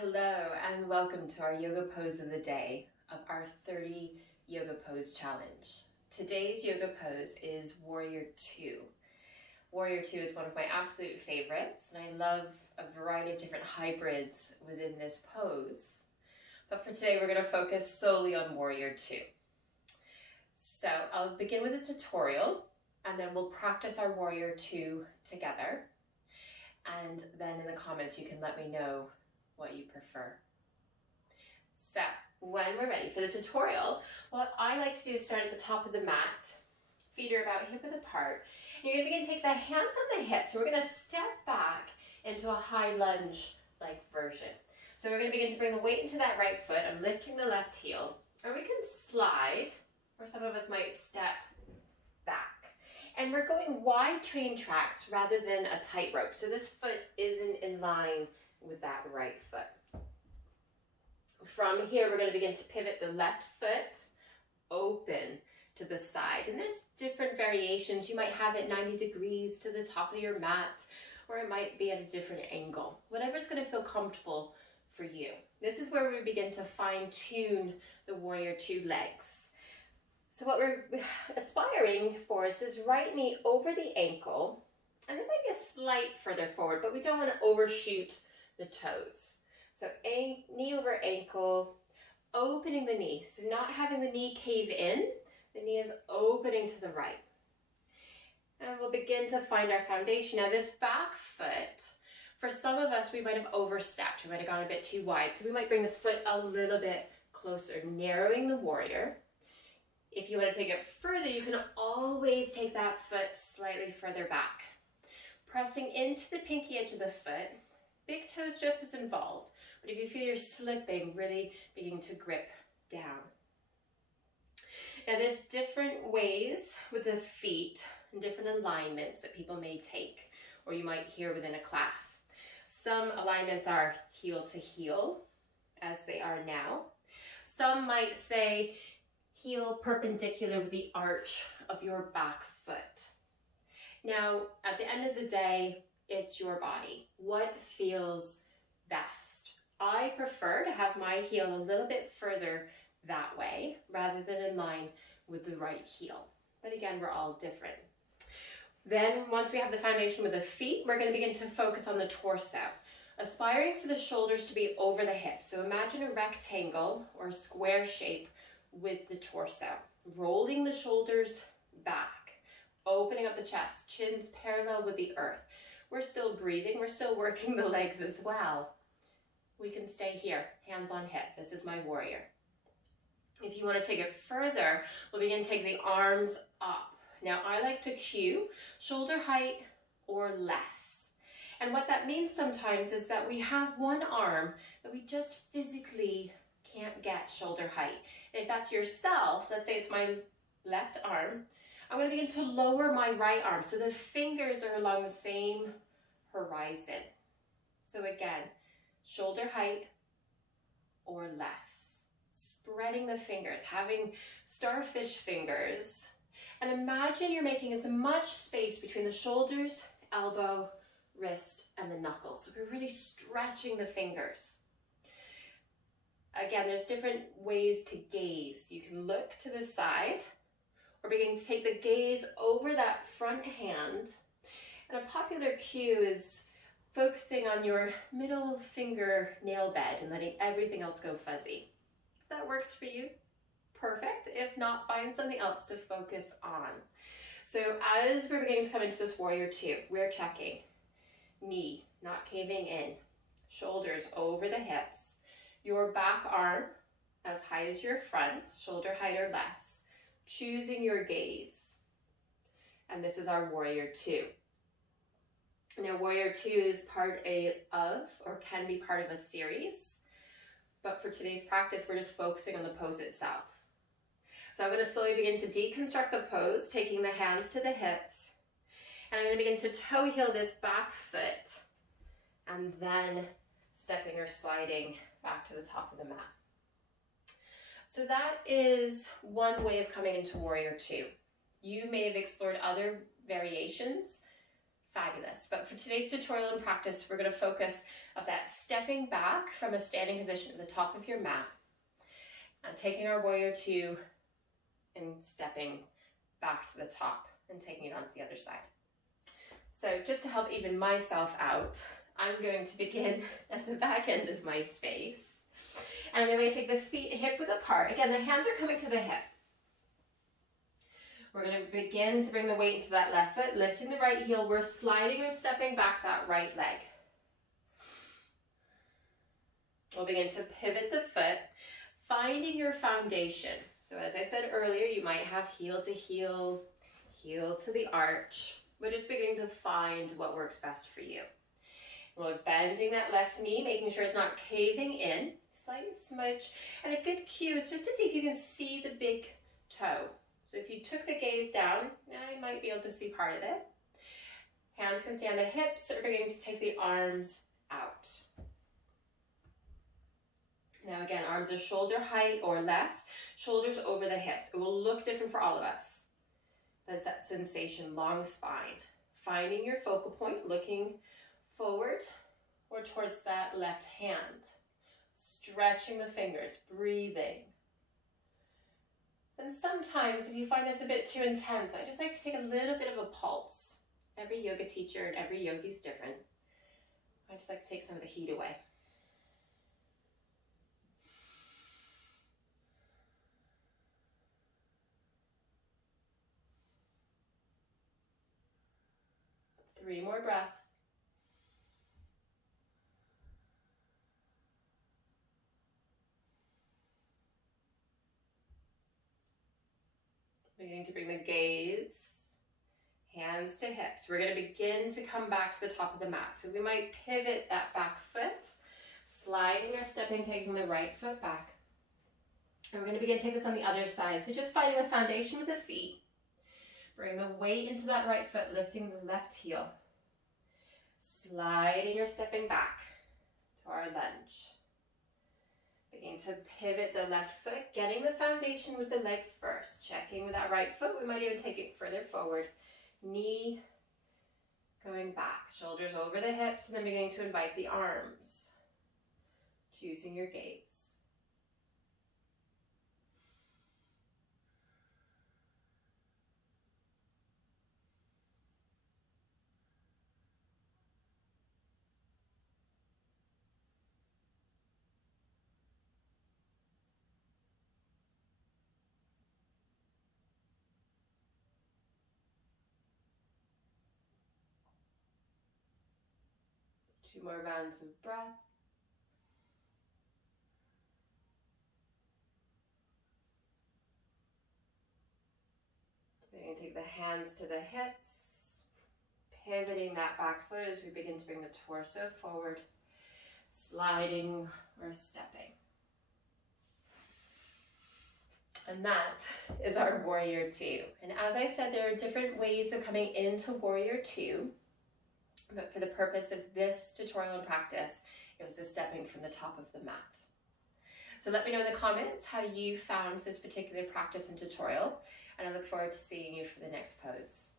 Hello and welcome to our yoga pose of the day of our 30 yoga pose challenge. Today's yoga pose is Warrior 2. Warrior 2 is one of my absolute favorites, and I love a variety of different hybrids within this pose. But for today, we're going to focus solely on Warrior 2. So I'll begin with a tutorial, and then we'll practice our Warrior 2 together. And then in the comments, you can let me know what you prefer. So when we're ready for the tutorial, what I like to do is start at the top of the mat. Feet are about hip width apart. And you're going to begin to take the hands on the hips. So we're going to step back into a high lunge-like version. So we're going to begin to bring the weight into that right foot. I'm lifting the left heel. Or we can slide, or some of us might step back. And we're going wide train tracks rather than a tightrope. So this foot isn't in line with that right foot. From here, we're going to begin to pivot the left foot open to the side. And there's different variations. You might have it 90 degrees to the top of your mat, or it might be at a different angle. Whatever's going to feel comfortable for you. This is where we begin to fine-tune the Warrior 2 legs. So what we're aspiring for is this right knee over the ankle, and there might be a slight further forward, but we don't want to overshoot the toes. So knee over ankle, opening the knee. So not having the knee cave in, the knee is opening to the right. And we'll begin to find our foundation. Now this back foot, for some of us, we might have overstepped. We might have gone a bit too wide. So we might bring this foot a little bit closer, narrowing the warrior. If you want to take it further, you can always take that foot slightly further back. Pressing into the pinky edge of the foot, big toes just as involved, but if you feel you're slipping, really begin to grip down. Now there's different ways with the feet and different alignments that people may take, or you might hear within a class. Some alignments are heel to heel, as they are now. Some might say heel perpendicular with the arch of your back foot. Now, at the end of the day, it's your body. What feels best? I prefer to have my heel a little bit further that way rather than in line with the right heel. But again, we're all different. Then once we have the foundation with the feet, we're going to begin to focus on the torso, aspiring for the shoulders to be over the hips. So imagine a rectangle or a square shape with the torso, rolling the shoulders back, opening up the chest, chins parallel with the earth. We're still breathing, we're still working the legs as well. We can stay here, hands on hip. This is my warrior. If you want to take it further, we'll begin to take the arms up. Now I like to cue shoulder height or less. And what that means sometimes is that we have one arm that we just physically can't get shoulder height. And if that's yourself, let's say it's my left arm, I'm going to begin to lower my right arm so the fingers are along the same horizon. So again, shoulder height or less. Spreading the fingers, having starfish fingers. And imagine you're making as much space between the shoulders, elbow, wrist, and the knuckles. So we're really stretching the fingers. Again, there's different ways to gaze. You can look to the side, or begin to take the gaze over that front hand. And a popular cue is focusing on your middle finger nail bed and letting everything else go fuzzy. If that works for you, perfect. If not, find something else to focus on. So as we're beginning to come into this Warrior 2, we're checking knee, not caving in, shoulders over the hips, your back arm as high as your front, shoulder height or less. Choosing your gaze. And this is our Warrior 2. Now Warrior 2 is part of, or can be part of a series, but for today's practice, we're just focusing on the pose itself. So I'm going to slowly begin to deconstruct the pose, taking the hands to the hips, and I'm going to begin to toe heel this back foot, and then stepping or sliding back to the top of the mat. So that is one way of coming into Warrior 2. You may have explored other variations. fabulous. But for today's tutorial and practice, we're going to focus on that stepping back from a standing position at the top of your mat and taking our warrior two and stepping back to the top and taking it onto the other side. So just to help even myself out, I'm going to begin at the back end of my space. And I'm going to take the feet hip width apart. Again, the hands are coming to the hip. We're going to begin to bring the weight into that left foot, lifting the right heel. We're sliding or stepping back that right leg. We'll begin to pivot the foot, finding your foundation. So as I said earlier, you might have heel to heel, heel to the arch. We're just beginning to find what works best for you. We're bending that left knee, making sure it's not caving in, slight smudge. And a good cue is just to see if you can see the big toe. So if you took the gaze down, you might be able to see part of it. Hands can stay on the hips, or we're beginning to take the arms out. Now again, arms are shoulder height or less, shoulders over the hips. It will look different for all of us. That's that sensation, long spine. Finding your focal point, looking forward or towards that left hand. Stretching the fingers, breathing. And sometimes if you find this a bit too intense, I just like to take a little bit of a pulse. Every yoga teacher and every yogi is different. I just like to take some of the heat away. Three more breaths. Beginning to bring the gaze, hands to hips. We're going to begin to come back to the top of the mat. So we might pivot that back foot, sliding or stepping, taking the right foot back. And we're going to begin to take this on the other side. So just finding the foundation with the feet. Bring the weight into that right foot, lifting the left heel. Sliding or stepping back to our lunge. Begin to pivot the left foot, getting the foundation with the legs first. Checking with that right foot. We might even take it further forward. Knee going back. Shoulders over the hips, and then beginning to invite the arms. Choosing your gaze. Two more rounds of breath. We're going to take the hands to the hips, pivoting that back foot as we begin to bring the torso forward, sliding or stepping. And that is our warrior two. And as I said, there are different ways of coming into warrior two. But for the purpose of this tutorial and practice, it was the stepping from the top of the mat. So let me know in the comments how you found this particular practice and tutorial, and I look forward to seeing you for the next pose.